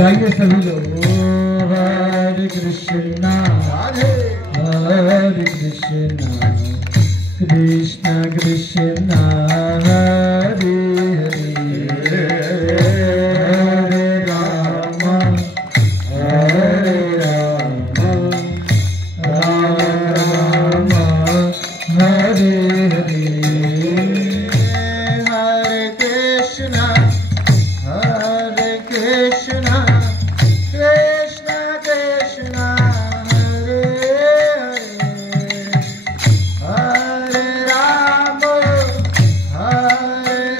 गाइए सभी लोग। हरे कृष्णा हरे कृष्णा कृष्ण कृष्ण हरे हरे हरे राम हरे राम राम राम हरे हरे हरे कृष्णा हरे कृष्णा कृष्ण कृष्ण हरे हरे हरे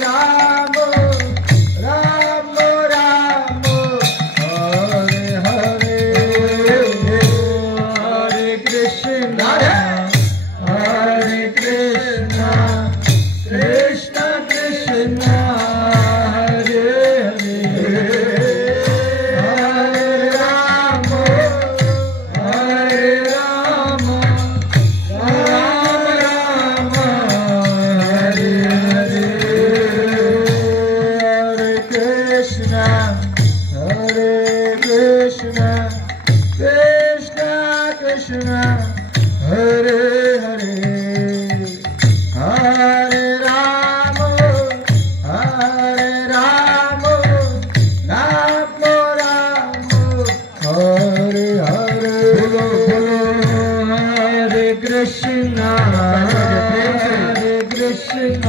राम राम राम हरे हरे हरे कृष्ण कृष्ण कृष्ण हरे हरे हरे राम राम राम हरे हरे हरे कृष्ण कृष्ण कृष्ण हरे हरे हरे राम राम राम हरे हरे बोलो बोलो हरे कृष्ण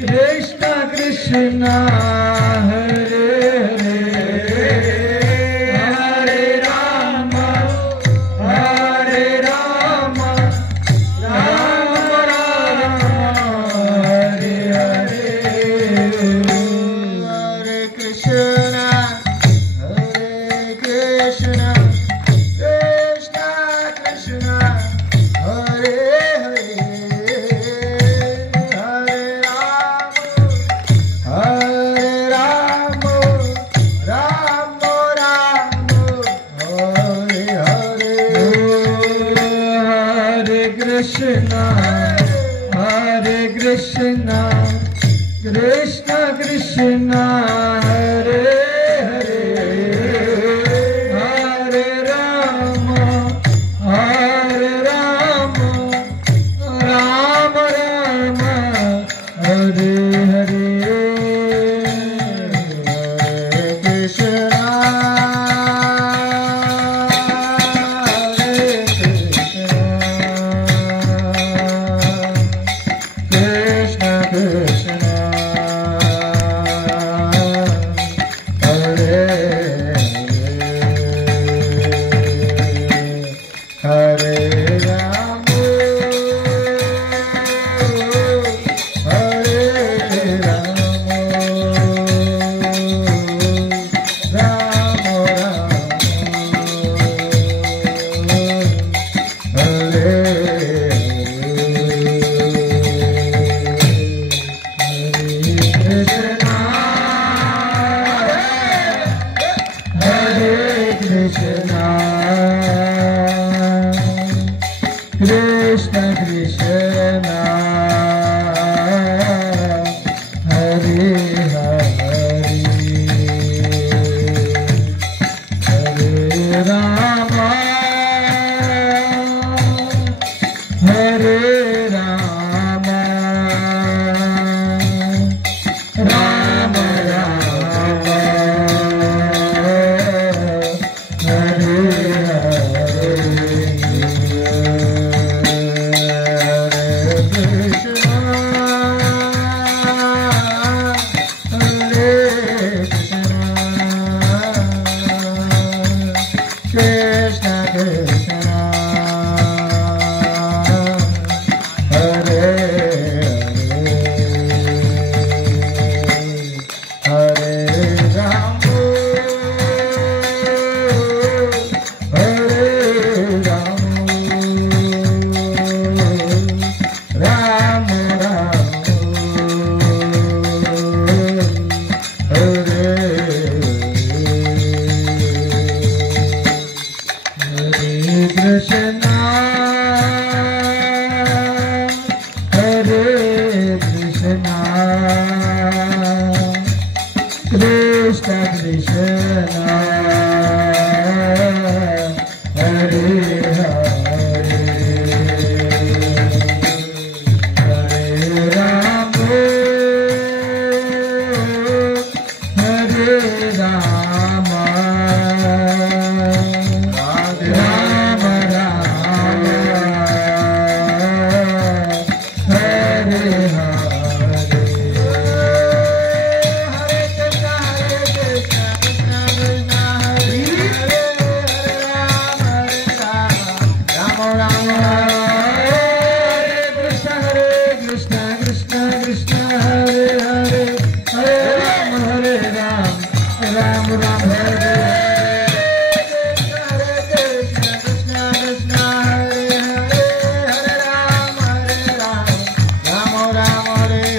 कृष्ण कृष्ण हरे हरे हरे राम राम राम हरे हरे हरे कृष्ण कृष्ण कृष्ण हरे हरे हरे राम राम राम हरे हरे हरे कृष्ण कृष्ण कृष्ण हरे हरे हरे राम राम राम हरे हरे हरे कृष्ण कृष्ण कृष्ण राम राम हरे हरे कृष्णा हरे कृष्णा कृष्ण कृष्ण हरे हरे हरे राम राम राम हरे हरे राम राम हरे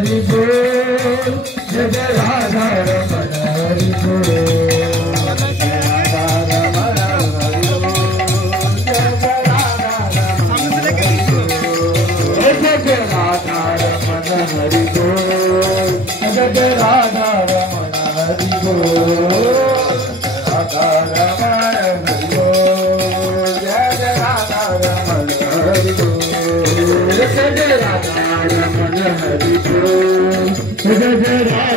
Hare जय जय राधा रमण हरि बोल हरि बोल जय राधा रमण हरि बोल राधा रमण हरि बोल जय राधा रमण हरि बोल जय राधा रमण हरि बोल जय राधा रमण हरि बोल जय राधा रमण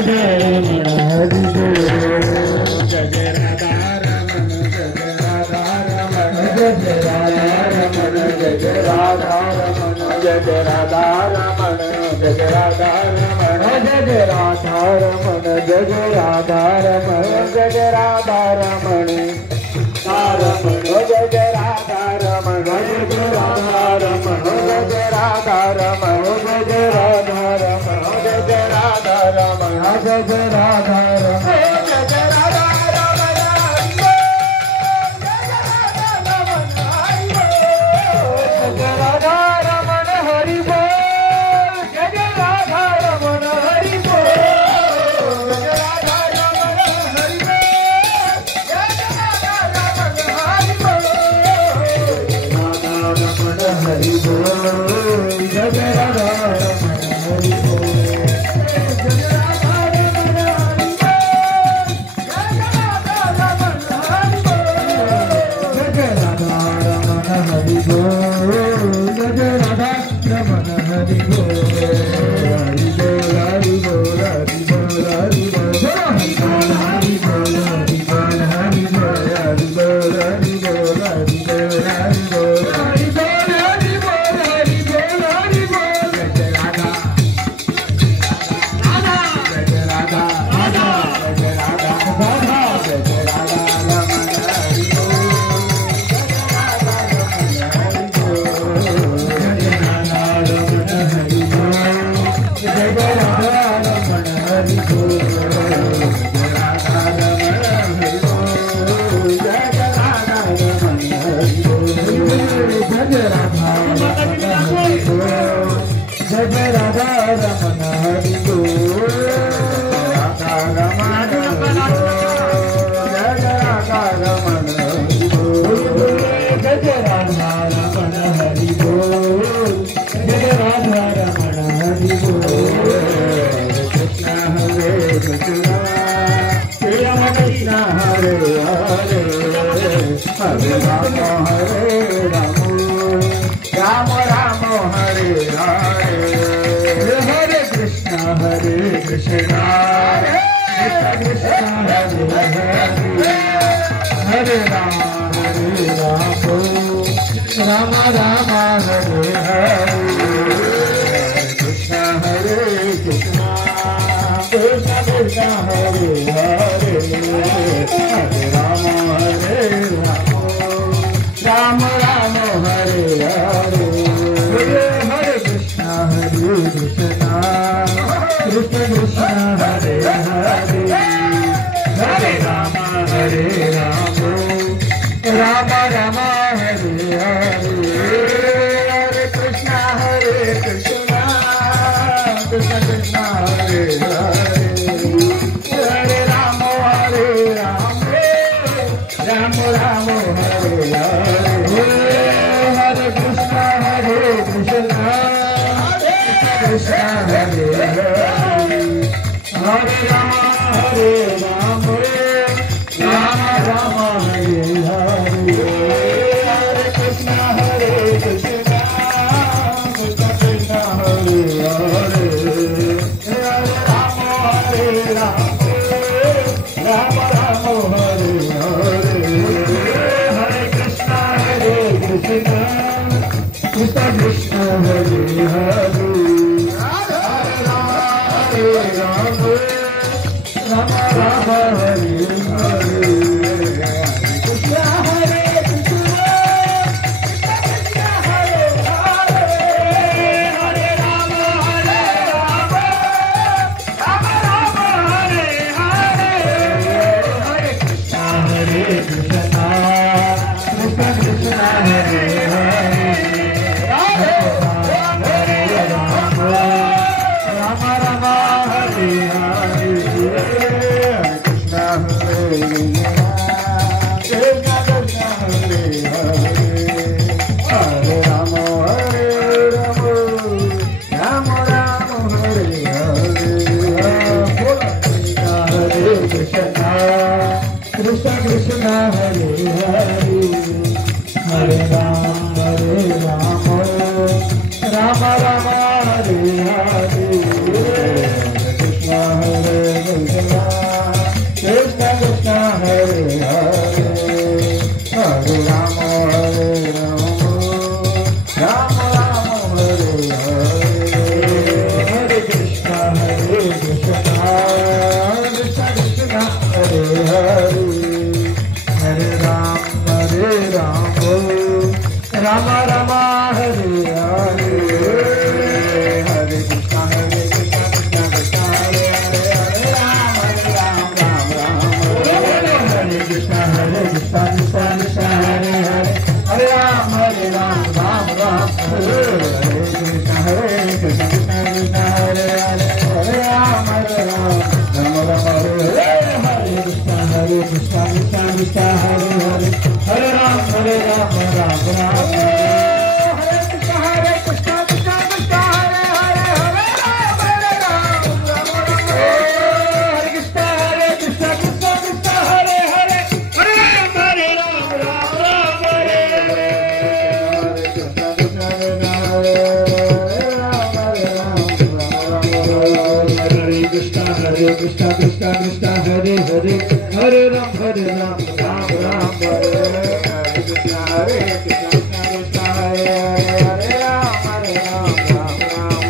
जय राधा रमण जय राधा रमण जय राधा रमण जय राधा रमण जय राधा रमण जय राधा रमण जय राधा रमण जय राधा रमण रमण जय राधा रमण जय राधा रमण जय राधा रमण जय राधा रमण जय राधा रमण जय राधा रमण हरि बोल जय राधा रमण हरि बोल जय राधा रमण हरि बोल जय राधा रमण हरि बोल हरि बोल हरि बोल हरि बोल हरि बोल हरि बोल हरि बोल हरि बोल हरि बोल हरि बोल हरि बोल हरि बोल हरि बोल जय राधा रमण हरि बोल राधा रमण जय राधा रमण हरि बोल जय राधा रमण हरि बोल जय राधा रमण हरि बोल कृष्ण हरे कृष्ण राम कृष्ण हरे हरे हरे राम राम राम राम हरे हरे हरे कृष्ण कृष्ण कृष्ण हरे हरे हरे राम राम राम हरे हरे कृष्ण कृष्ण कृष्ण कृष्ण हरे हरे हरे राम राम राम हरे हरे हरे कृष्ण कृष्ण कृष्ण हरे हरे हरे राम राम राम हरे हरे हरे कृष्ण कृष्ण कृष्ण कृष्ण हरे हरे हरे राम राम राम हरे हरे हरे कृष्ण कृष्ण कृष्ण हरे हरे हरे राम राम राम हरे हरे हरे कृष्ण कृष्ण कृष्ण कृष्ण हरे हरे हरे राम राम राम हरे हरे हरे कृष्ण कृष्ण कृष्ण कृष्ण हरे हरे राम राम हरे हरे कृष्ण हरे Krishna Hare Hare Hare Ram Ram Ram Hare Hare Hare Krishna Krishna Krishna Hare Hare Ram Ram Hare Hare Krishna Krishna Hare Hare Hare Rama Rama Rama Hare Hare Krishna Krishna Hare Hare Hare Rama Rama Rama Hare Hare Hare Krishna Krishna Krishna Hare Hare Hare Rama Rama Rama Hare Hare Hare Krishna Krishna Krishna Hare Hare Rama Hare Krishna Krishna Krishna Hare Hare Hare Rama Rama Hare Krishna Krishna Krishna Hare Hare Hare Rama Rama Hare Krishna Krishna Krishna Hare Hare Hare Rama Rama Hare Krishna Krishna Krishna Hare Hare Hare Rama Hare Krishna Krishna Krishna Hare Hare Hare Rama Hare Krishna Krishna Krishna Hare Hare Hare Ram Ram Ram Ram Hare Krishna Krishna Krishna Hare Hare Ram Ram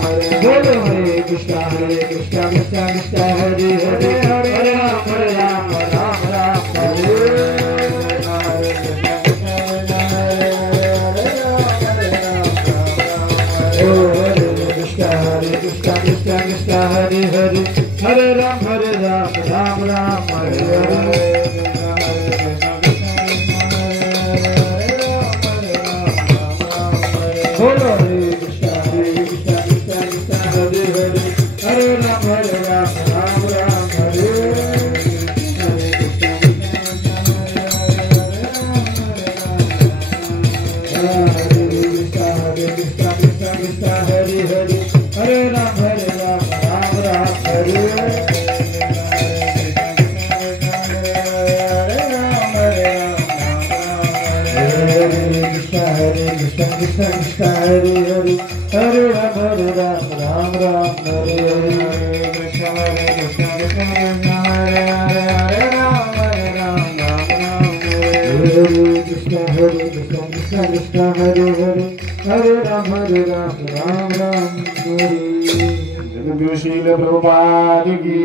Hare Bolo Hare Krishna Krishna Krishna Hare Hare Hare Ram Ram Ram Hare Krishna Krishna Hare Hare Hare Ram Ram Ram Hare Hare Bolo Hare Krishna Krishna Krishna Hare Hare Hare Ram Ram Ram Hare Krishna Krishna Hare Hare Hare Ram Ram Hare Krishna Krishna Hare Hare Hare Ram Ram Hare Krishna Krishna Krishna Hare Hare Ram Krishna Krishna Krishna Hare Hare Hare Ram Ram Hare Shila Prabhupada ki